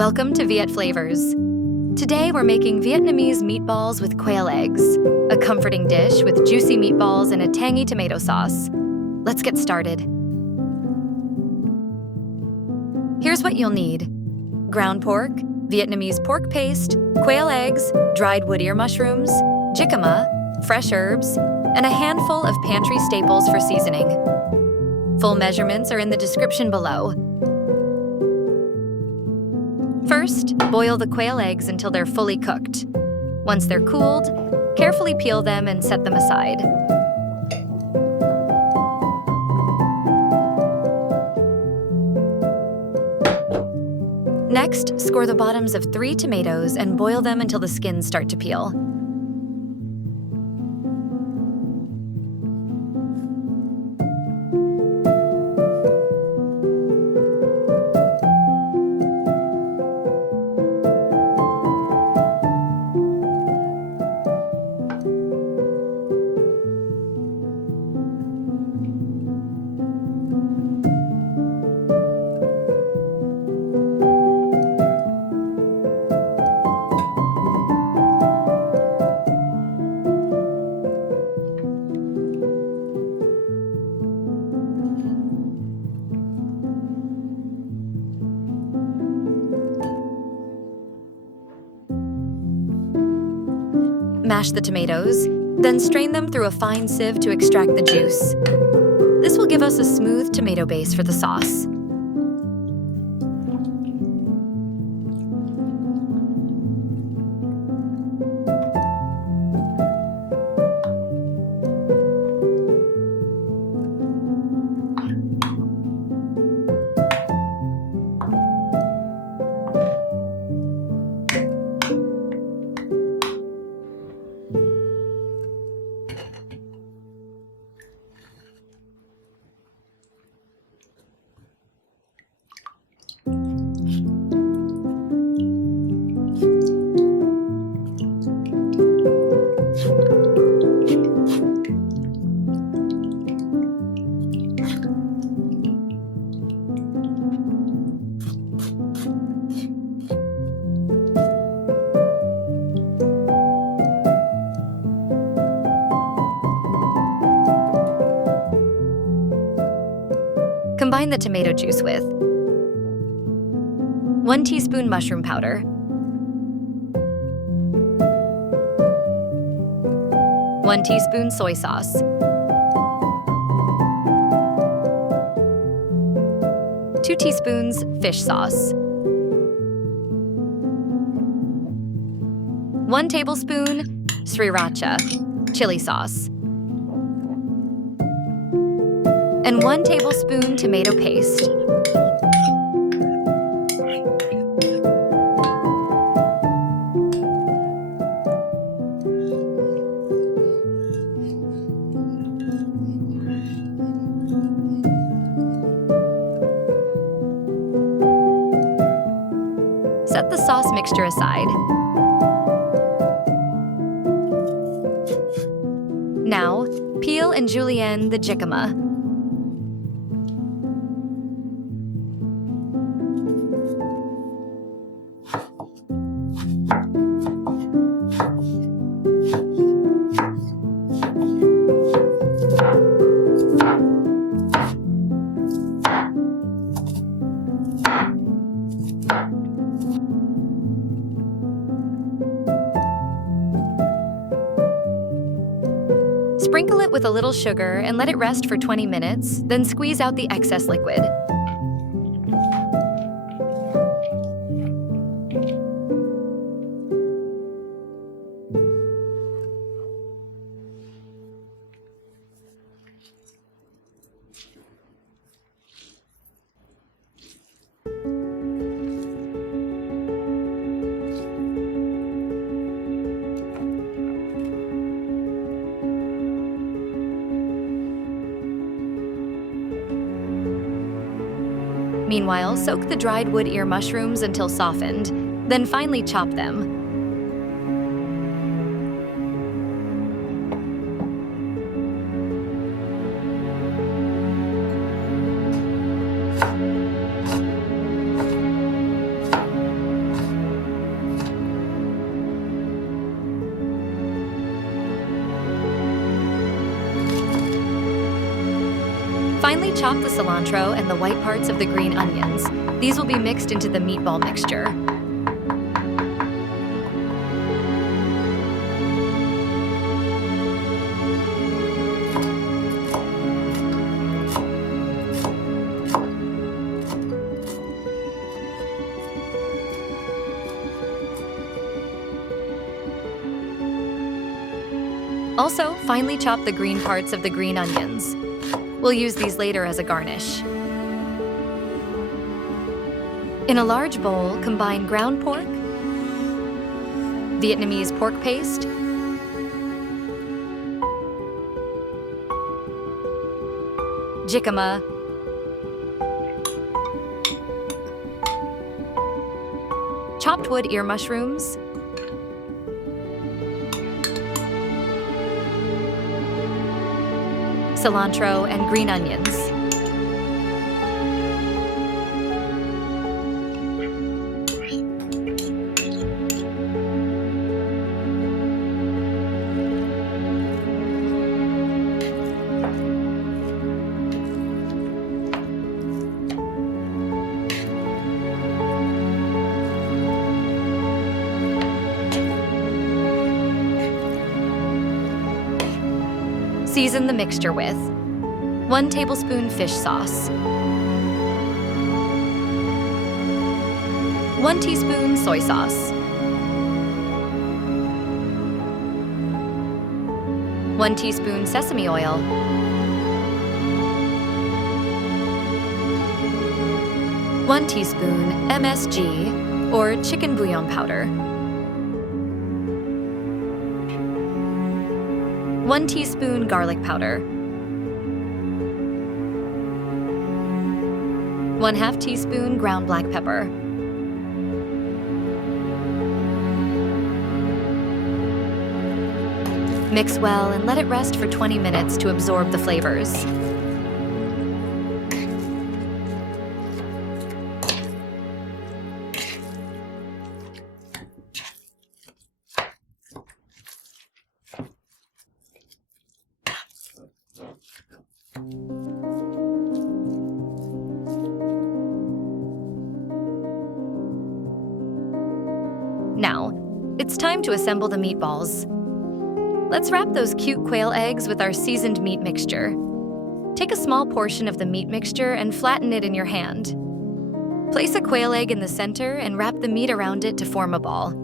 Welcome to Viet Flavors. Today we're making Vietnamese meatballs with quail eggs, a comforting dish with juicy meatballs and a tangy tomato sauce. Let's get started. Here's what you'll need: ground pork, Vietnamese pork paste, quail eggs, dried wood ear mushrooms, jicama, fresh herbs, and a handful of pantry staples for seasoning. Full measurements are in the description below. First, boil the quail eggs until they're fully cooked. Once they're cooled, carefully peel them and set them aside. Next, score the bottoms of 3 tomatoes and boil them until the skins start to peel. Mash the tomatoes, then strain them through a fine sieve to extract the juice. This will give us a smooth tomato base for the sauce. Combine the tomato juice with 1 teaspoon mushroom powder, 1 teaspoon soy sauce, 2 teaspoons fish sauce, 1 tablespoon Sriracha chili sauce, and 1 tablespoon tomato paste. Set the sauce mixture aside. Now, peel and julienne the jicama. Sprinkle it with a little sugar and let it rest for 20 minutes, then squeeze out the excess liquid. Meanwhile, soak the dried wood ear mushrooms until softened, then finely chop them. Finely chop the cilantro and the white parts of the green onions. These will be mixed into the meatball mixture. Also, finely chop the green parts of the green onions. We'll use these later as a garnish. In a large bowl, combine ground pork, Vietnamese pork paste, jicama, chopped wood ear mushrooms, cilantro, and green onions. Season the mixture with 1 tablespoon fish sauce, 1 teaspoon soy sauce, 1 teaspoon sesame oil, 1 teaspoon MSG or chicken bouillon powder, 1 teaspoon garlic powder, 1/2 teaspoon ground black pepper, mix well and let it rest for 20 minutes to absorb the flavors. Now, it's time to assemble the meatballs. Let's wrap those cute quail eggs with our seasoned meat mixture. Take a small portion of the meat mixture and flatten it in your hand. Place a quail egg in the center and wrap the meat around it to form a ball.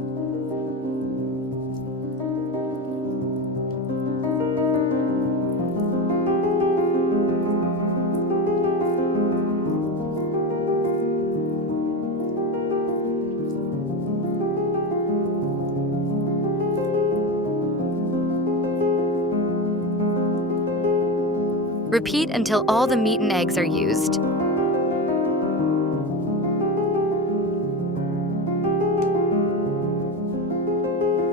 Repeat until all the meat and eggs are used.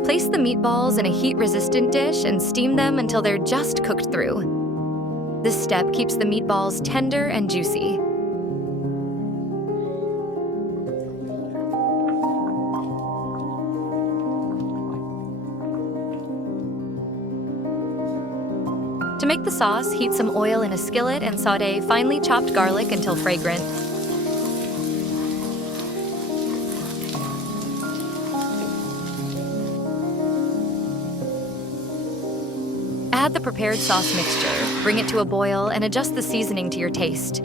Place the meatballs in a heat-resistant dish and steam them until they're just cooked through. This step keeps the meatballs tender and juicy. To make the sauce, heat some oil in a skillet and sauté finely chopped garlic until fragrant. Add the prepared sauce mixture, bring it to a boil, and adjust the seasoning to your taste.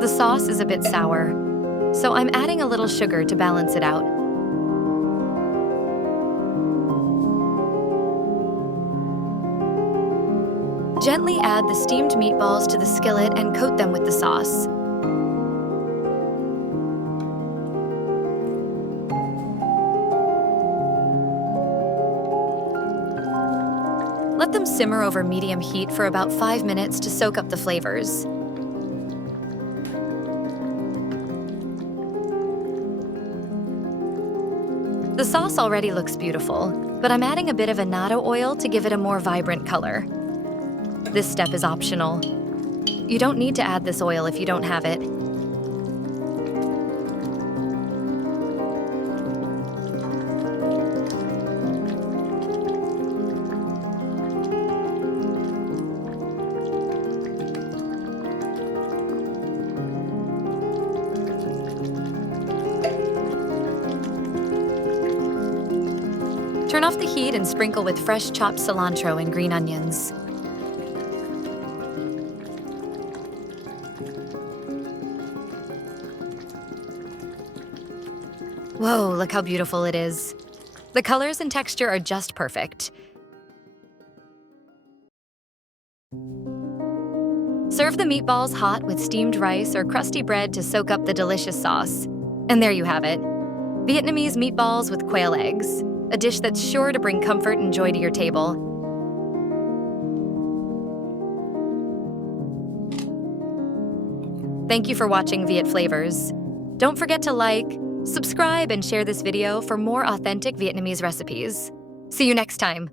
The sauce is a bit sour, so I'm adding a little sugar to balance it out. Gently add the steamed meatballs to the skillet and coat them with the sauce. Let them simmer over medium heat for about 5 minutes to soak up the flavors. The sauce already looks beautiful, but I'm adding a bit of annatto oil to give it a more vibrant color. This step is optional. You don't need to add this oil if you don't have it. Turn off the heat and sprinkle with fresh chopped cilantro and green onions. Whoa, look how beautiful it is. The colors and texture are just perfect. Serve the meatballs hot with steamed rice or crusty bread to soak up the delicious sauce. And there you have it. Vietnamese meatballs with quail eggs, a dish that's sure to bring comfort and joy to your table. Thank you for watching Viet Flavors. Don't forget to like, subscribe, and share this video for more authentic Vietnamese recipes. See you next time.